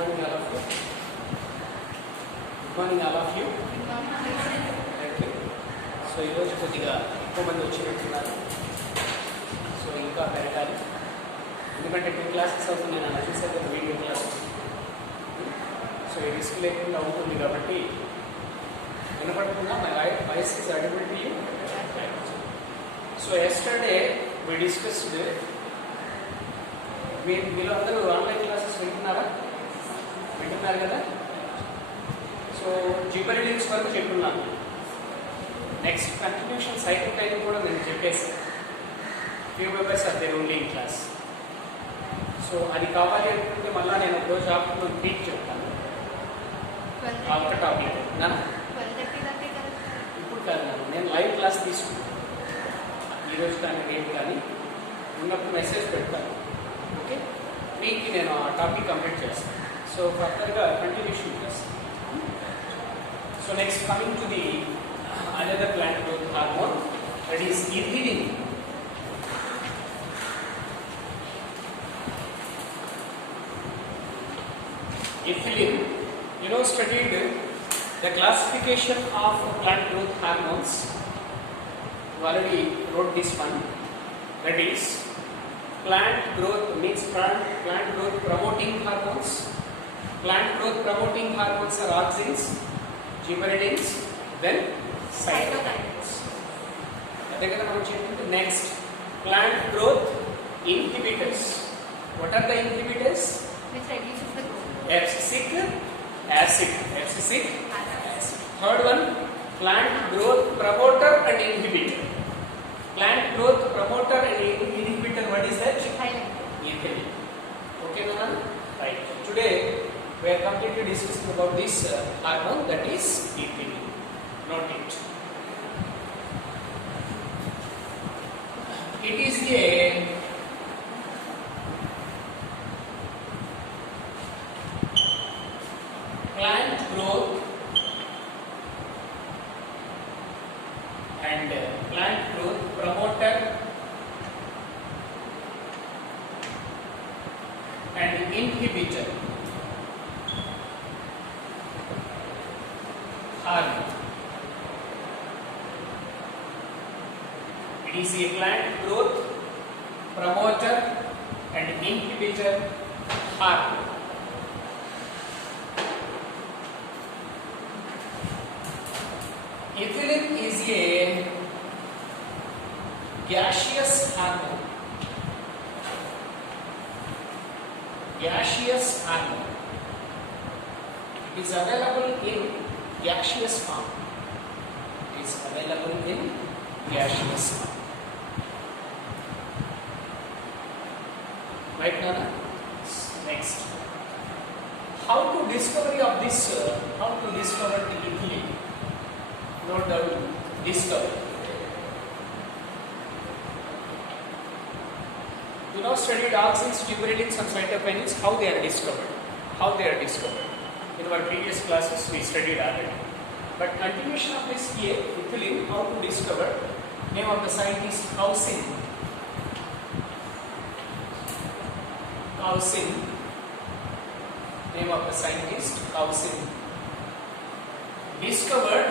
morning all of you. Good morning all of you. Okay. So ఈరోజు కొద్దిగా ఎక్కువ మంది వచ్చినట్టున్నారు. సో ఇంకా పెరగాలి, ఎందుకంటే 2 క్లాసెస్ అవుతుంది. నేను అనేసారు కదా వీడియో క్లాస్. సో ఈ రిస్క్ లేకుండా ఉంటుంది కాబట్టి వినపడకుండా my voice is audible to you. So yesterday we discussed, మీరు అందరూ ఆన్లైన్ క్లాసెస్ వింటున్నారు కదా. సో జిబరిలింగ్స్ వరకు చెప్పున్నాను. నెక్స్ట్ కంటిన్యూషన్ సైకిల్ టైం కూడా నేను చెప్పేసి few members are there only in class. So అది కావాలి అనుకుంటే మళ్ళీ నేను ఒక రోజు ఆఫ్టర్నూన్ పీక్ చెప్తాను ఒక టాపిక్. ఇప్పుడు కాదు, నేను లైవ్ క్లాస్ తీసుకుంటాను. ఈరోజు కానీ రేపు కానీ ఉన్నప్పుడు మెసేజ్ పెడతాను. ఓకే, మీకు నేను ఆ టాపిక్ కంప్లీట్ చేస్తాను. సో ఫర్దర్గా కంటిన్యూషన్ చేస్తాను. So next coming to the another plant growth hormone, that is ethylene. Ethylene, studied the classification of plant growth hormones. You already wrote this one. That is plant growth means plant growth promoting hormones. Plant growth promoting hormones are auxins, gibberellins, then cytokines. Adagara మనం చెప్పింది next plant growth inhibitors. What are the inhibitors? Which reduces the growth. Abscisic acid. Third one, plant growth promoter and inhibitor. Plant growth promoter and inhibitor, what is that? Ethylene. Okay, Nana? Right. Today we are completely discussing about this hormone, that is ethylene. Note it. It is a plant growth and plant growth promoter and inhibitor hormone. It is a plant growth promoter and inhibitor hormone. Ethylene is a gaseous hormone. Gaseous hormone. It is available in gaseous form. It is available in gaseous form. Right, Nana? Next, how to discover the ethylene? Note down, discover. You now studied auxins, gibberellins and cytokines, how they are discovered. In our previous classes we studied already. But continuation of this here, ethylene, how to discover. Name of the scientist Cousin. Name of the scientist Cousin. Discovered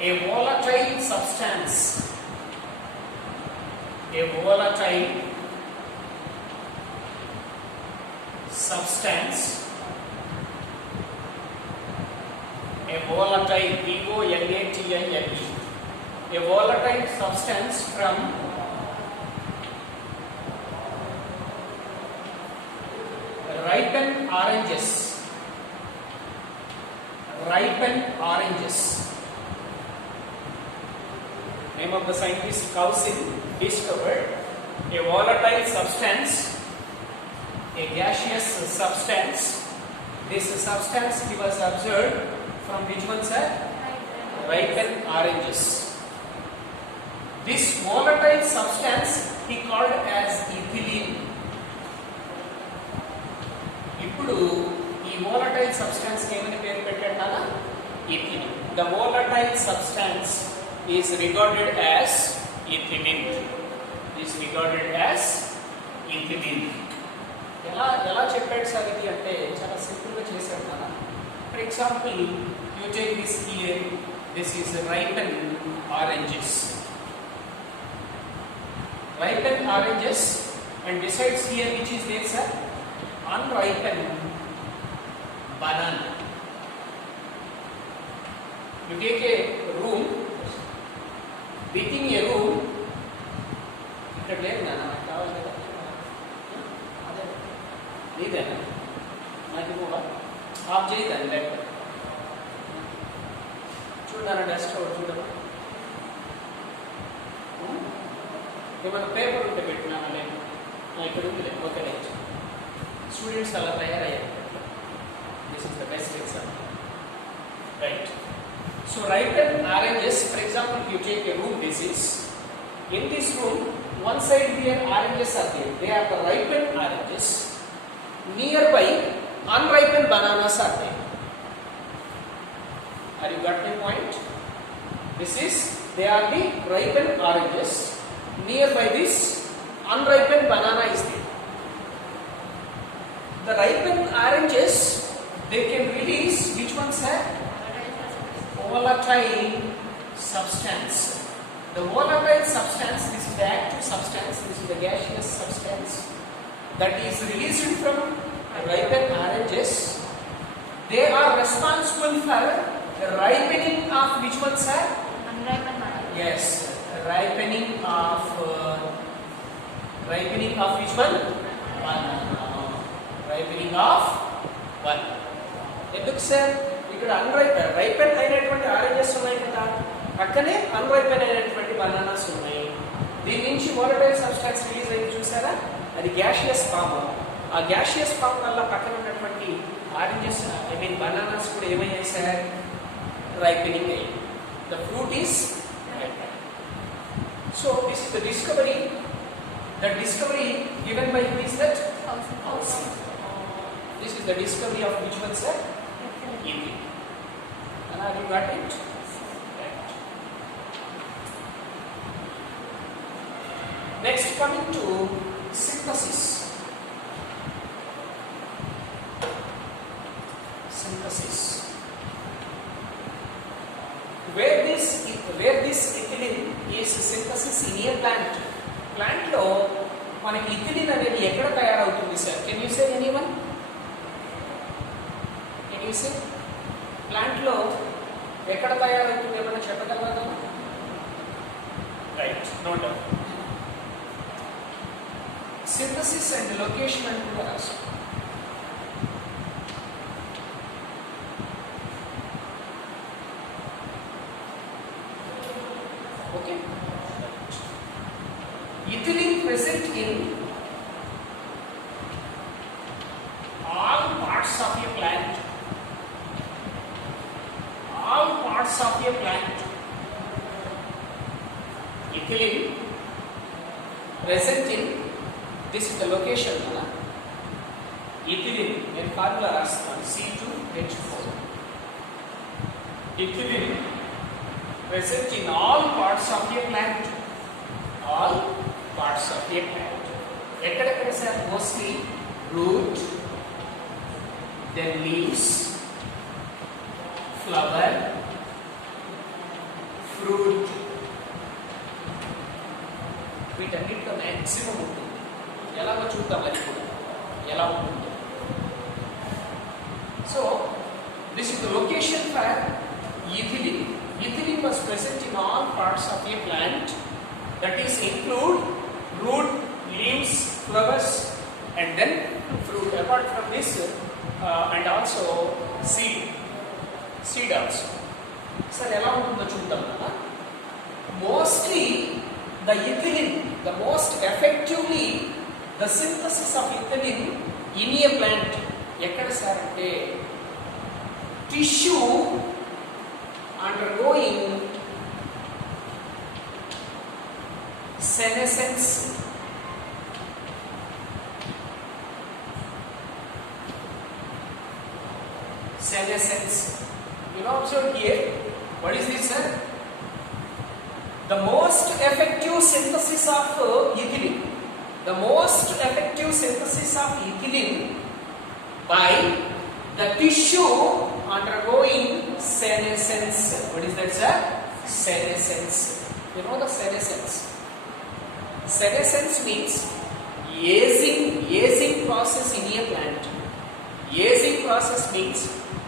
a volatile substance. A volatile substance. V-O-L-A-T-I-L-E. A volatile substance from ripened oranges. Name of the scientist Cousin discovered a volatile substance, a gaseous substance. This substance he was observed from which one, sir? Ripened oranges. This volatile substance he called as ethylene. ఇప్పుడు ఈ volatile substance కి ఏమని పేరు పెట్టాడు నాన్న? ethylene. The volatile substance is regarded as ethylene. Is regarded as ethylene. ఎలా చెప్పాడు సార్ ఇది అంటే చాలా సింపుల్గా చేశాడు మన. For example you take this here, this is ripened oranges. Ripened oranges, and besides here which is there sir? Unripened banana. You take a room, within a room, ఇక్కడ లేదు నాన్న నాకు కావాలి కదా, అదే లేదేనా నాకు ఇవ్వవా, ఆఫ్ చేయదాన్ని లేక చూడన్నా డస్ట్ అవుట్ చూడమ్మా, ఏమైనా పేపర్ ఉంటే పెట్టినానా లేదు ఇక్కడ ఉంది ఓకే రైట్. స్టూడెంట్స్ అలా తయారయ్యారు. This is the best example right. So ripened oranges, for example, you take a room basis. In this room, one side here oranges are there. They are the ripened oranges. Nearby, unripened bananas are there. Are you got my point? This is, they are the ripened oranges. Nearby this, unripened banana is there. The ripened oranges, they can release which ones are? Volatile substance. The volatile substance, this is the active substance, this is the gaseous substance that is released from ripened oranges. They are responsible for the ripening of which ones are? Unripened banana. Yes, ripening of which one? Banana. Ripening of one. ఎందుకు సార్ ఇక్కడ రైపెన్ అయినటువంటి ఆరెంజెస్ ఉన్నాయి కదా, పక్కనే అన్రైపెన్ అయినటువంటి బనానాస్ ఉన్నాయి. దీని నుంచి వాలటైల్ సబ్స్టాన్స్ రిలీజ్ అయింది చూసారా, అది గ్యాషియస్ ఫామ్. ఆ గ్యాషియస్ ఫామ్ వల్ల పక్కన ఉన్నటువంటి ఆరెంజెస్ బనానాస్ కూడా ఏమయ్యాయి సార్? రైపెనింగ్ అయ్యింది. The fruit is ripen. So this is the discovery. The discovery given by who is that? Hausen. This is the discovery of which one sir? Ethylene. And have you got it? Right. Next, coming to synthesis. Synthesis. Where this ethylene is synthesis in a plant. Plant lo మనకి ethylene అనేది ఎక్కడ తయారవుతుంది సార్? Can you say anyone? Can you say ప్లాంట్లో ఎక్కడ తయారవుతుంది ఏమైనా చెప్పగలరా? Right, no doubt. Synthesis and location అని కూడా రాస్తాం. Okay, ethylene present in all parts of a plant. All parts of a plant. Ethylene present in, this is the location. Ethylene, in formula rastan C2H4. Ethylene present in all parts of a plant. All parts of a plant. ఎక్కడెక్కడ సార్? Mostly root, then leaves, flower, fruit, వీటన్నిటిలో maximum ఉంటుంది. ఎలాగో చూద్దాం అది కూడా ఎలా ఉంటుంది. So this is the location for ethylene. Ethylene was present in all parts of a plant. That is include root, leaves, flowers, and then fruit. Apart from this, and also seed also. Sir, ఎలా ఉంటుందో చూద్దాం కదా. Mostly the ethylene, the most effectively the synthesis of ethylene in a plant. ఎక్కడ సార్ అంటే tissue undergoing senescence. Senescence You know, observe here. What is this, sir? The most effective synthesis of ethylene. The most effective synthesis of ethylene by the tissue undergoing senescence. What is that, sir? Senescence. You know the senescence. Senescence means aging process in a plant. Aging process means,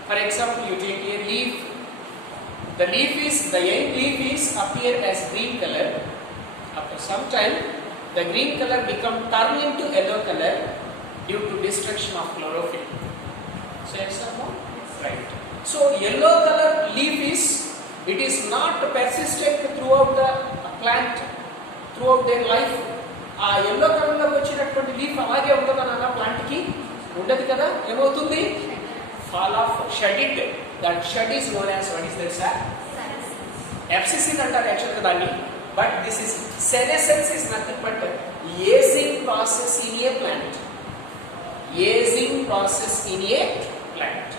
for example, you take a leaf. The young leaf is appear as green color. After some time, the green color turn into yellow color due to destruction of chlorophyll. So, yes or no? Right. So, yellow color leaf it is not persistent throughout the plant, throughout their life. ఆ yellow color లో వచ్చినటువంటి లీఫ్ అలాగే ఉంటుందన్న ప్లాంట్ కి ఉండదు కదా, ఏమవుతుంది? Fall off, shed it. That shed is known as, what is that, sir? Abscissin అంటారు యాక్చువల్గా దాన్ని. But this is senescence is nothing but aging process in a plant. Aging process in a plant.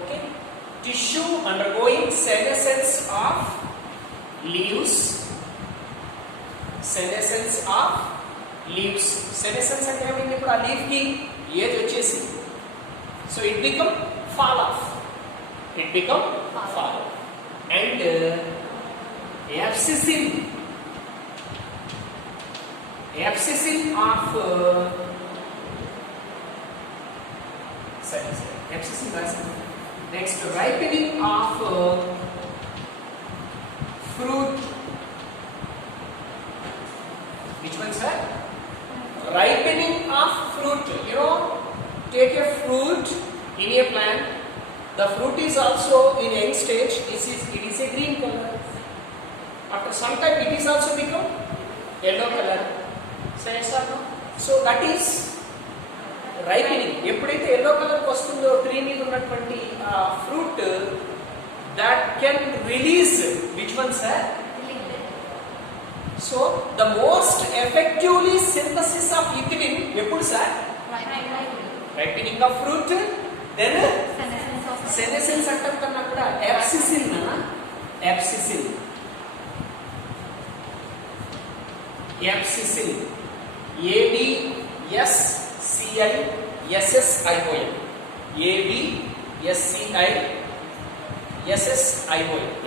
Okay. Tissue undergoing senescence of leaves. Senescence of leaves. Senescence అంటే ఏమైంది? ఇప్పుడు ఆ లీఫ్ కి ఏజ్ వచ్చేసింది. So it become fall off. It become fall off. And abscissin of abscissin resin. Next, ripening of fruit. Which one, sir? Ripening of fruit. You know, take a fruit in a plant. The fruit is also in young stage. It is a green color. After some time, it is also become yellow color. So, yes or no? So that is ripening. ఎప్పుడైతే yellow color వస్తుందో ట్రీ మీద ఉన్నటువంటి fruit, that can release which one, sir? So the most effectively synthesis of ethylene ఎప్పుడు, sir? Ripening of fruit, then senescence అంటాం కన్నా కూడా abscissin. Abscissin ABSCISSION. ABSCISSION.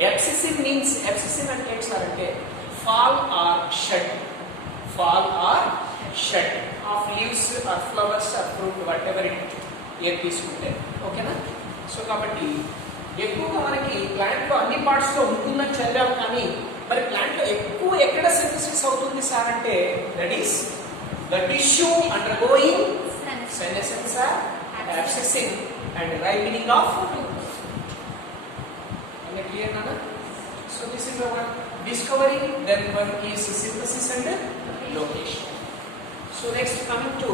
Abscissin means, abscissin అంటే ఏంటి సార్ అంటే fall or shed of leaves or flowers or fruit, whatever it ఏం తీసుకుంటే, ఓకేనా? సో కాబట్టి ఎక్కువగా మనకి ప్లాంట్ లో అన్ని పార్ట్స్ లో ఉంటుందని చదివాం, కానీ మరి ప్లాంట్ లో ఎక్కువ ఎక్కడ సింథసిస్ అవుతుంది సార్ అంటే that is the tissue undergoing senescence, abscissin and ripening of fruit. Am I clear, Nana? So this is our discovery, then one is synthesis and location. So next, coming to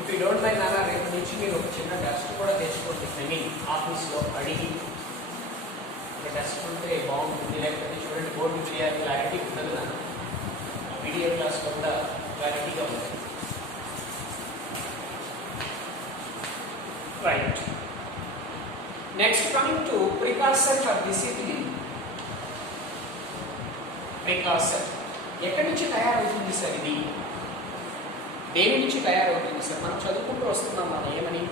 if you don't mind, Nana, రేపు నుంచి మీరు ఒక చిన్న డస్ట్ కూడా తెచ్చుకోండి. I mean ఆఫీస్లో అడిగి డస్ట్ ఉంటే బాగుంటుంది. లేకపోతే చూడండి, బోర్డు క్లియర్ క్లారిటీ ఉండదు. నాన్న వీడియో క్లాస్ కూడా క్లారిటీగా ఉంటుంది. Right. Next, coming to precursor for discipline. Precursor ఎక్కడి నుంచి తయారవుతుంది సార్? ఇది దేని నుంచి తయారవుతుంది సార్? మనం చదువుకుంటూ వస్తున్నాం మనం ఏమని,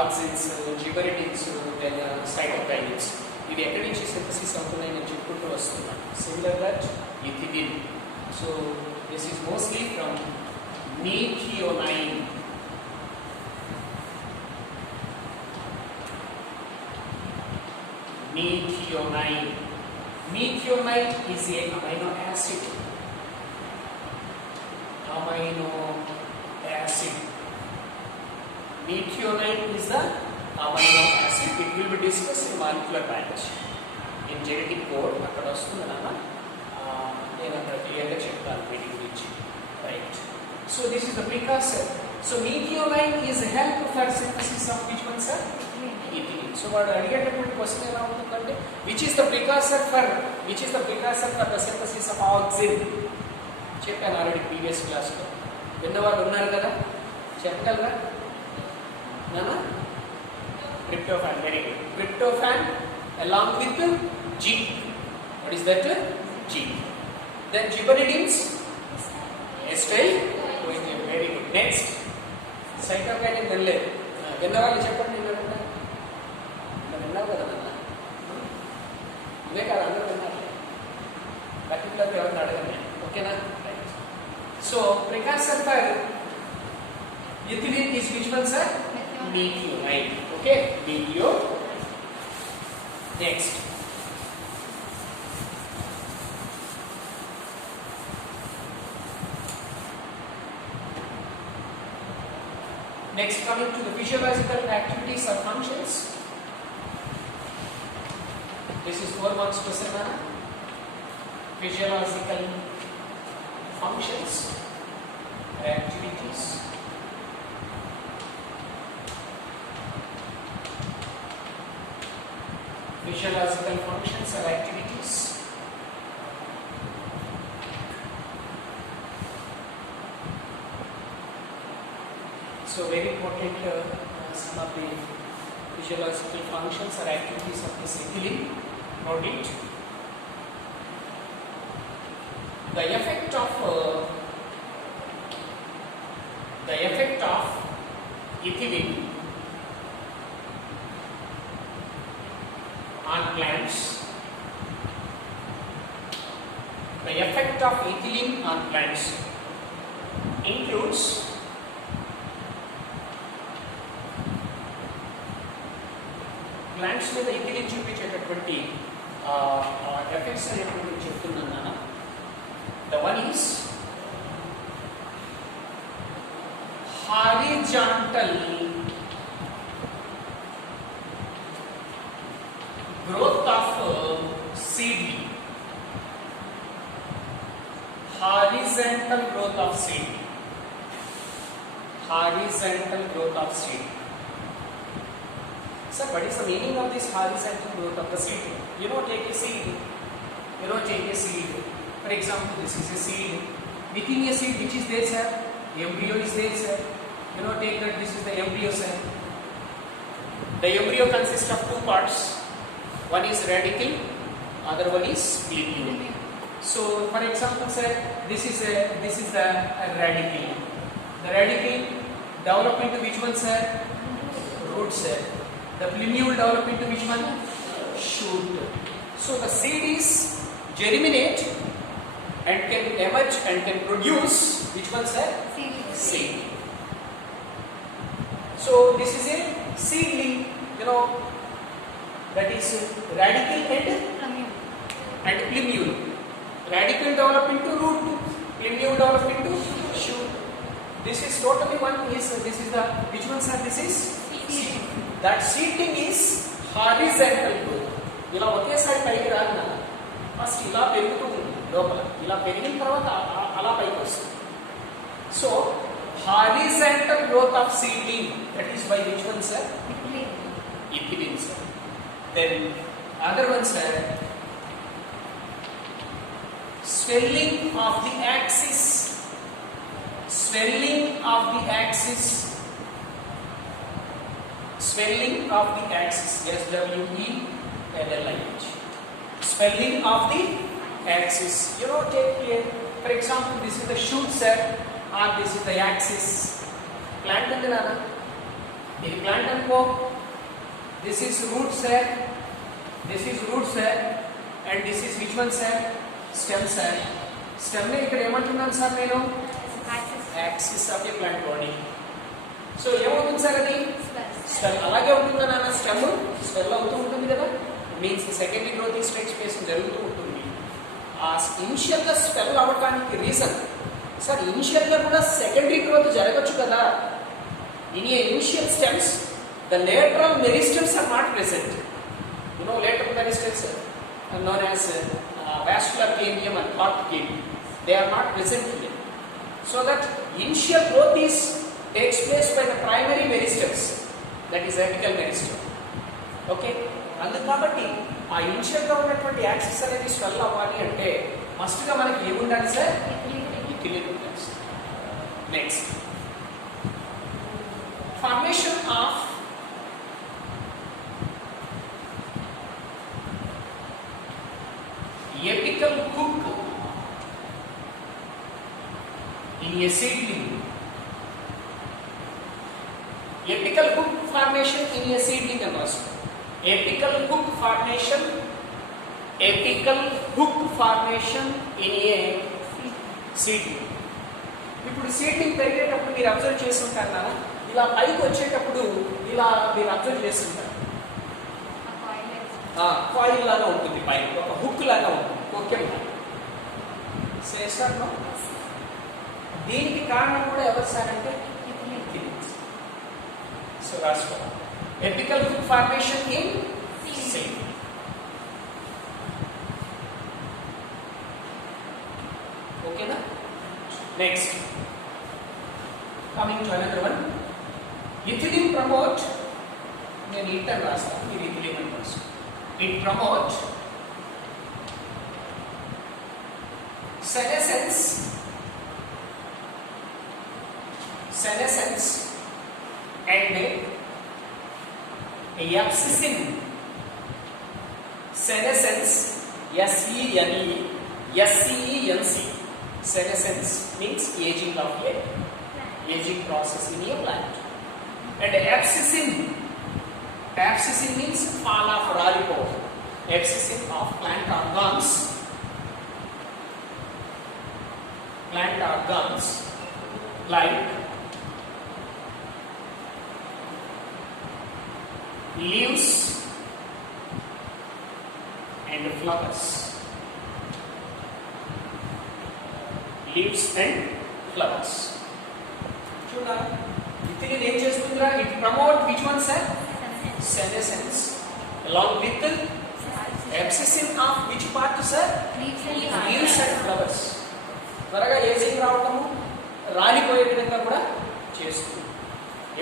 ఆక్సిన్స్, జిబెరెటిన్స్, దెన్ సైటోకైనిన్స్. ఇవి ఎక్కడి నుంచి సింథసిస్ అవుతున్నాయి నేను చెప్పుకుంటూ వస్తున్నాను. Similar that ethylene. So this is mostly from methionine. Methionine. Methionine is a amino acid. Amino acid. Methionine is the amino acid. It will be discussed in molecular biology. In genetic code, అక్కడ వస్తుంది నాన్న, నేను అక్కడ క్లియర్గా చెప్తాను వీటి గురించి. Right. So this is the precursor. So methionine is help for synthesis of which one, sir? Ethylene. So వాడు అడిగేటటువంటి క్వశ్చన్ ఎలా ఉంటుందంటే which is the precursor for the synthesis of auxin. చెప్పాను ఆల్రెడీ ప్రీవియస్ క్లాస్లో. విన్నవాళ్ళు ఉన్నారు కదా, చెప్పగలరా నానా? Tryptophan, very good. Tryptophan along with G. What is that? G. Then gibberellins, acetyl coenzyme, very good. Next, cytokinin వినలేదు. విన్నవాళ్ళు చెప్పండి. విన్నావు కదా నాన్న? ఇవే కాదు, అందరూ విన్నారు. పర్టికులర్గా ఎవరిని అడగండి, ఓకేనా? So precaution for ethylene is which one, sir? Meteorite. Okay, meteor. Next, coming to the physiological activities or functions. This is 4 marks question, Nana. Physiological functions or activities. Physiological functions or activities. So very important, some of the physiological functions or activities of this ethylene. Note it. The effect of ethylene on plants. The effect of ethylene on plants includes plants మీద ethylene చూపించేటటువంటి ఎఫెక్ట్స్ అనేటువంటి చెప్తున్నాను. The one is horizontal growth of seedling. Horizontal growth of seedling. Horizontal growth of seedling. Sir, what is the meaning of this horizontal growth of the seedling? You know, take a seed. For example, this is a seed. Within a seed, which is there, sir? Embryo is there, sir. You know, take that this is the embryo, sir. The embryo consists of two parts. One is radicle, other one is plumule. So, for example, sir, this is the radicle. The radicle develop into which one, sir? Root, sir. The plumule develop into which one? Shoot. So the seed is germinate and can emerge and can produce which one, sir? Seed. So this is a seedling, you know, that is radicle and plumule. Radicle develop into root, plumule develop into shoot. This is totally one is this is the which one, sir? This is seed. That seedling is horizontal growth. ఇలా ఒకేసారి పైకి రాదు. ఫస్ట్ ఇలా పెరుగుతూ ఉంటుంది లోపల, ఇలా పెరిగిన తర్వాత అలా పైకి వస్తుంది. So horizontal growth of seedling, that is by which one, sir? Ethylene, sir. Then other one, sir, swelling of the axis. Swelling of the axis. Swelling of the axis. SWELLIH. Swelling of the axis. You know, take here, for example, this is the shoot, sir, or this is the axis. Plant and banana. The plant and co. This is root, sir. This is root, sir. And this is which one, sir? Stem, sir. Stem ne ikkada emantunnanu sir nenu? Axis of a plant body. So ఏమవుతుంది సార్ అది? స్టెమ్. అలాగే ఉంటుందా నాన్న? Stem swell అవుతూ ఉంటుంది కదా, means secondary growth stage space జరుగుతూ ఉంటుంది. ఆ ఇనిషియల్గా స్వెల్ అవ్వడానికి రీజన్ సార్, ఇనిషియల్గా కూడా సెకండరీ గ్రోత్ జరగచ్చు కదా. In a initial stems the lateral meristems are not present. You know lateral meristems known as vascular cambium and heart cambium, they are not present here. So that initial growth takes place by the primary meristems, that is apical meristem. Okay, అందుకు కాబట్టి ఆ ఇనిషియల్ గా ఉన్నటువంటి యాక్సిస్ అనేది స్వెల్ అవ్వాలి అంటే మస్ట్ గా మనకి ఏముండాలి sir? ethylene gas. Next, formation of apical hook in a seedling. Apical hook formation in a seedling and also apical hook formation in a seedling. ఇప్పుడు సీడ్లింగ్ పెరిగేటప్పుడు మీరు అబ్జర్వ్ చేస్తుంటారు నాన్న, ఇలా పైకి వచ్చేటప్పుడు ఇలా మీరు అబ్జర్వ్ చేస్తుంటారు, కాయిల్ లాగా ఉంటుంది, పైన ఒక హుక్ లాగా ఉంటుంది, ఓకే చేస్తాను. దీనికి కారణం కూడా ఎవరు సార్ అంటే సో రాసుకో apical hook formation in seed. ఓకేనా? Next coming to another one, ethylene promote, నేను ఇంటర్ రాస్తాను, మీరు ethylene అని రాస్తాను. It promote senescence and abscissin. Senescence, SENESCENC. Senescence means aging of a aging process in a plant. And abscissin means fall of radical. Abscissin of plant organs like leaves and flowers. చూడాలి, ethylene ఏం చేస్తుందిరా? It promote which one sir? Senescence along with abscissin of which part sir? Leaves and flowers. త్వరగా ఏజింగ్ రావటము, రాలిపోయే విధంగా కూడా చేస్తుంది.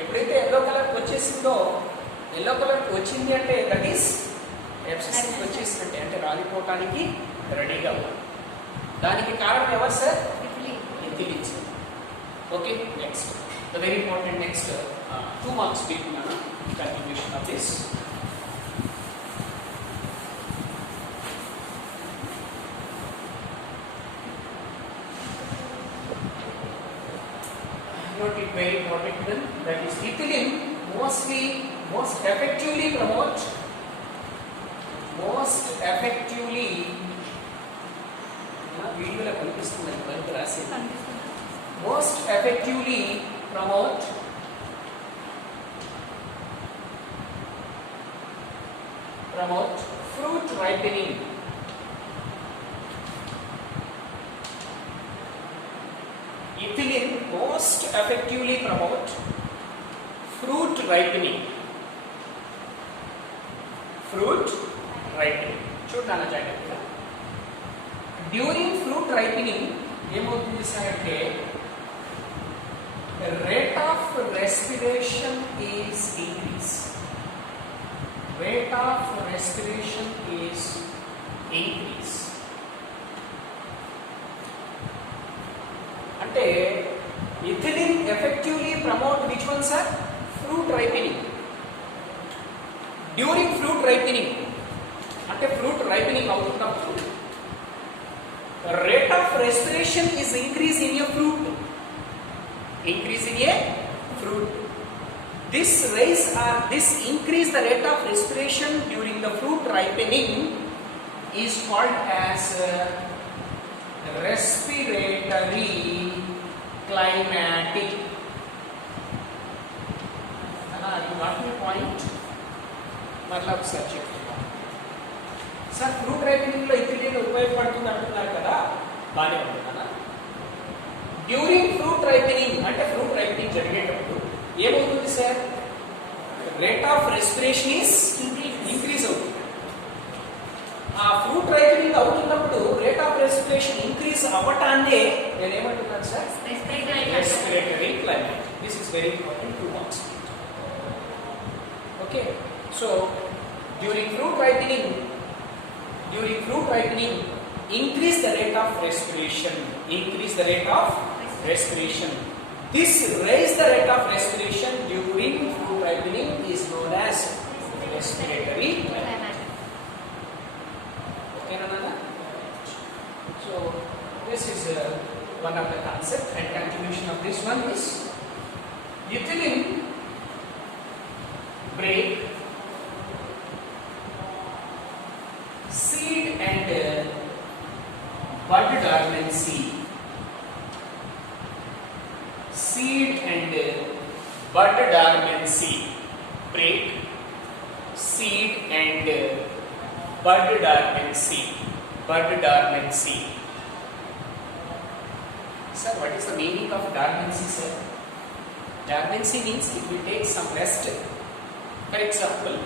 ఎప్పుడైతే ఎల్లో కలర్ వచ్చేసిందో, ఎల్లో కలర్ వచ్చింది అంటే దట్ ఈస్ abscissin వచ్చేసిందంటే అంటే రాలిపోవటానికి రెడీగా ఉంది. దానికి కారణం ఎవరు sir? ethylene. Okay, next the very important next 2 marks తీసుకున్నాను continuation of this. Note it very important then, that is ethylene most effectively promote వీడియోలో కనిపిస్తుంది మనకు రాసి most effectively promote fruit ripening. Ethylene most effectively promote fruit ripening. చూడాలి జాగ్రత్తగా. During fruit ripening ఏమవుతుంది సార్ అంటే rate of respiration is increase. అంటే ethylene effectively promote which one sir? Fruit ripening. During fruit ripening అంటే ఫ్రూట్ రైపెనింగ్ అవుతున్నప్పుడు rate of respiration is increase in a fruit. This increase the rate of respiration during the fruit ripening is called as respiratory climatic. You got my point? मतलब sir చెప్తున్నాను sir, fruit ripening లో ethylene ఉపయోగపడుతుంది అంటున్నారు కదా, బాగానే ఉంది కదా. During fruit ripening అంటే ఫ్రూట్ రైపెనింగ్ జరిగేటప్పుడు ఏమవుతుంది sir? Rate of respiration is increase అవుతుంది. ఆ ఫ్రూట్ రైపెనింగ్ అవుతున్నప్పుడు రేట్ ఆఫ్ రెస్పిరేషన్ ఇంక్రీజ్ అవ్వటాన్నే నేను ఏమంటున్నాను sir? Respiratory climate. This is very important 2 marks. Okay, so during fruit ripening increase the rate of respiration. Increase the rate of respiration. This raise the rate of respiration during food ripening is known as respiratory climate. Okay, Nana? So this is one of the concept, and continuation of this one is ethylene break seed and bud dormancy. Seed and bud dormancy. Break seed and bud dormancy. Bud dormancy. Sir, what is the meaning of dormancy, sir? Dormancy means it will take some rest. For example,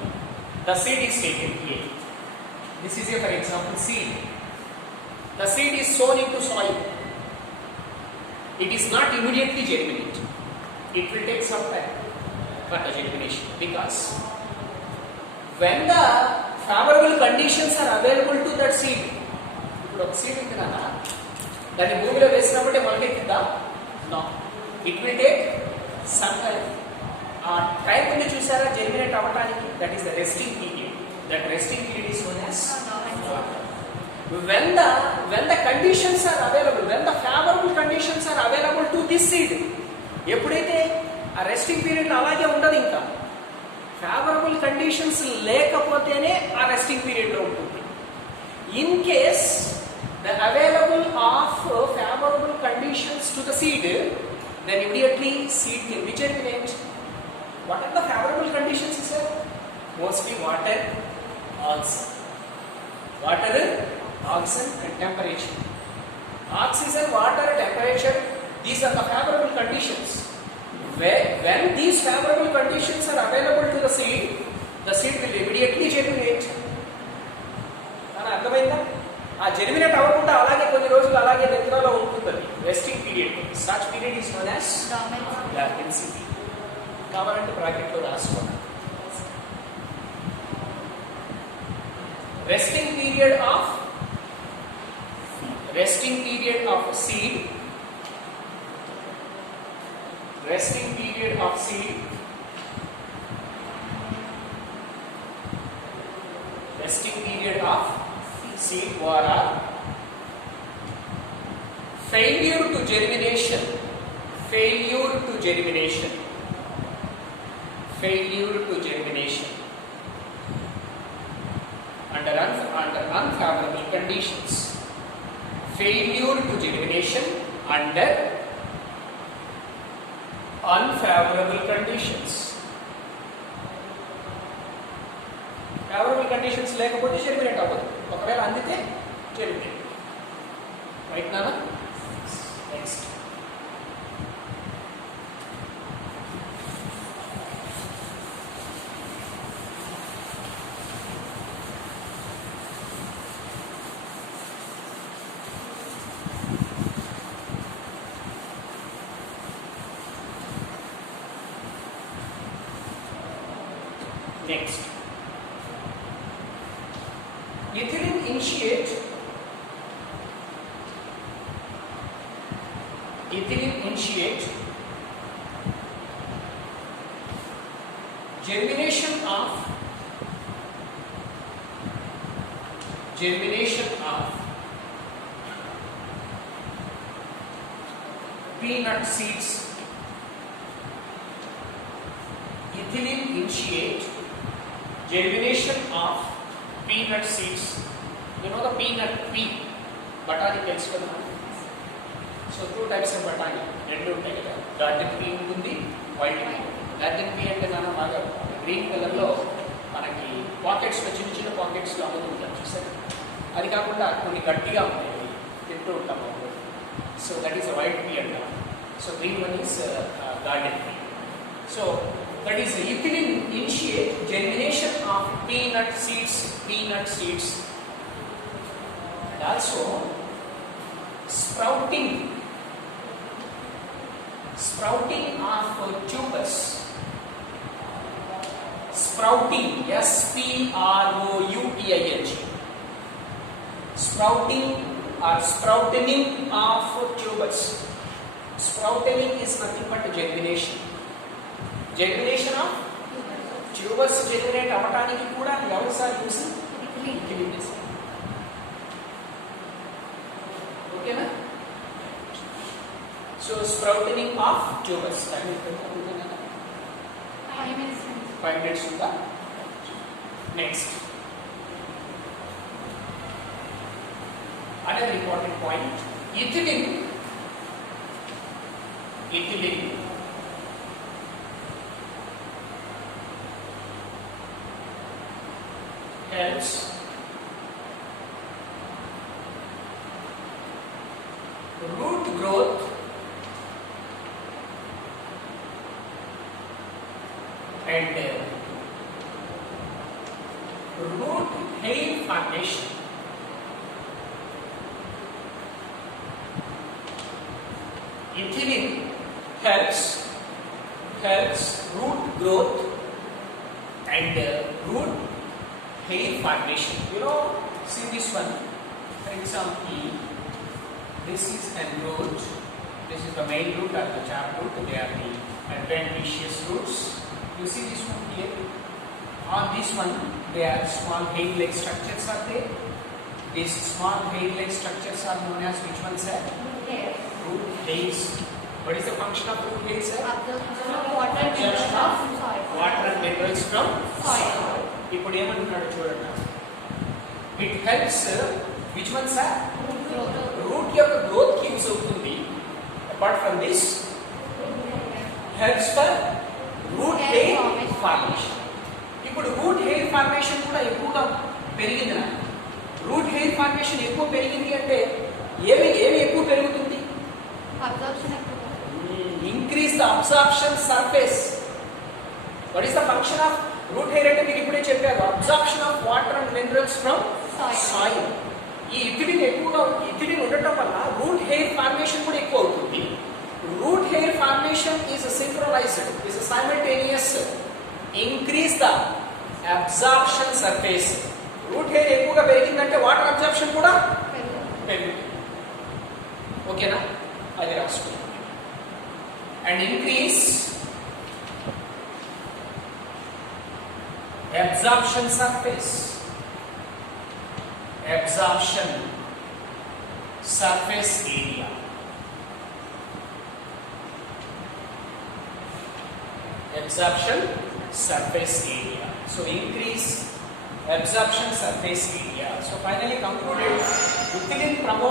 the seed is taken here. This is a, for example, seed. The seed is sown into soil. It is not immediately germinate. It will take some time for the germination, because when the favorable conditions are available to that seed, ఇప్పుడు ఒక సీడ్ ఉంది నాన్న, దాన్ని భూమిలో వేసినప్పుడే మొలకెత్తిందా? No, it will take some time. ఆ time ఉంది చూసారా జర్మినేట్ అవ్వడానికి, that is the resting period. That resting period is known as when the conditions are available, when the favorable conditions are available to this seed. ఎప్పుడైతే ఆ resting period అలాగే ఉండదు, ఇంకా favourable conditions లేకపోతేనే ఆ రెస్టింగ్ పీరియడ్ లో ఉంటుంది. In case the available of favourable conditions to the seed, then immediately seed can be germinate. What are the favorable conditions, sir? Mostly water, oxygen. Water, oxygen and temperature. Oxygen, water, temperature, these are the favorable conditions. When these favorable conditions are available to the seed will immediately germinate. అని అర్థమైందా? ఆ జెర్మినేట్ అవ్వకుండా అలాగే కొన్ని రోజులు అలాగే నిద్రలో ఉంటుంది, resting period. Such period is known as dormancy. కావాలంటే బ్రాకెట్ లో రాసుకోండి. Resting period of seed. Resting period of seed. Resting period of seed or failure to germination. Failure to germination. Failure to germination. Under unfavorable conditions. Failure to germination under unfavorable conditions. Favorable conditions లేకపోతే germinate అవ్వదు, ఒకవేళ అందితే germinate. Right నానా? Next Next, ethylene initiate germination of peanut seeds. Ethylene initiate germination of peanut seeds. You know the peanut, pea, బఠానీ తెలుసు కదా. సో 2 types of బఠానీ, రెండు ఉంటాయి కదా. గార్డెన్ పీ ఉంటుంది, వైట్ పీ. గార్డెన్ పీ అంటే మనం బాగా గ్రీన్ కలర్లో మనకి పాకెట్స్లో, చిన్న చిన్న పాకెట్స్లో అమ్ముతుంటారు చూసారు. అది కాకుండా కొన్ని గట్టిగా ఉంటాయి, తింటూ ఉంటాం. So that is white pea అంటాం. So green one is garden pea. So that is ethylene initiate germination of peanut seeds and also sprouting of tubers. Sprouting, sprouting or sprouting of tubers. Sprouting is nothing but germination. Germination of tubers germinate అవ్వడానికి కూడా ఎవరు sir use? Liquid. ఓకేనా? So sprouting of tubers. 5 minutes ఉందా? Next. Another important point, ethylene helps root growth and root hair formation. Ethylene helps root growth and root hair formation. You know, see this one. For example, this is a root. This is the main root or the taproot. They are the adventitious roots. You see this one here. On this one, there are small hair-like structures are there. These small hair-like structures are known as which ones, sir? Root hairs. What is the function of root hairs, sir? Absorption of water and minerals from soil. ఇప్పుడు ఏమంటున్నాడు చూడండి. It helps which one, sir? Root యొక్క growth కి యూస్ అవుతుంది. Apart from this, helps for root hair formation. ఇప్పుడు root hair formation కూడా ఎక్కువగా పెరిగింది. రూట్ హెయిర్ ఫార్మేషన్ ఎక్కువ పెరిగింది అంటే ఏమి ఎక్కువ పెరుగుతుంది? Increase the absorption surface. What is the function of root hair అంటే మీరు ఇప్పుడే చెప్పారు, absorption of water and minerals from soil. ఈ ఇథిలిన్ ఉండటం వల్ల రూట్ హెయిర్ ఫార్మేషన్ కూడా ఎక్కువ అవుతుంది. Root hair formation is synchronised, is simultaneous increase the absorption surface. Root hair ఎక్కువగా పెరిగిందంటే వాటర్ అబ్జార్ప్షన్ కూడా పెరుగుతుంది. ఓకేనా? అది రాసుకోండి. And increase absorption surface. Absorption surface area. Absorption surface area. So increase absorption surface area. So finally concluded, ethylene promotes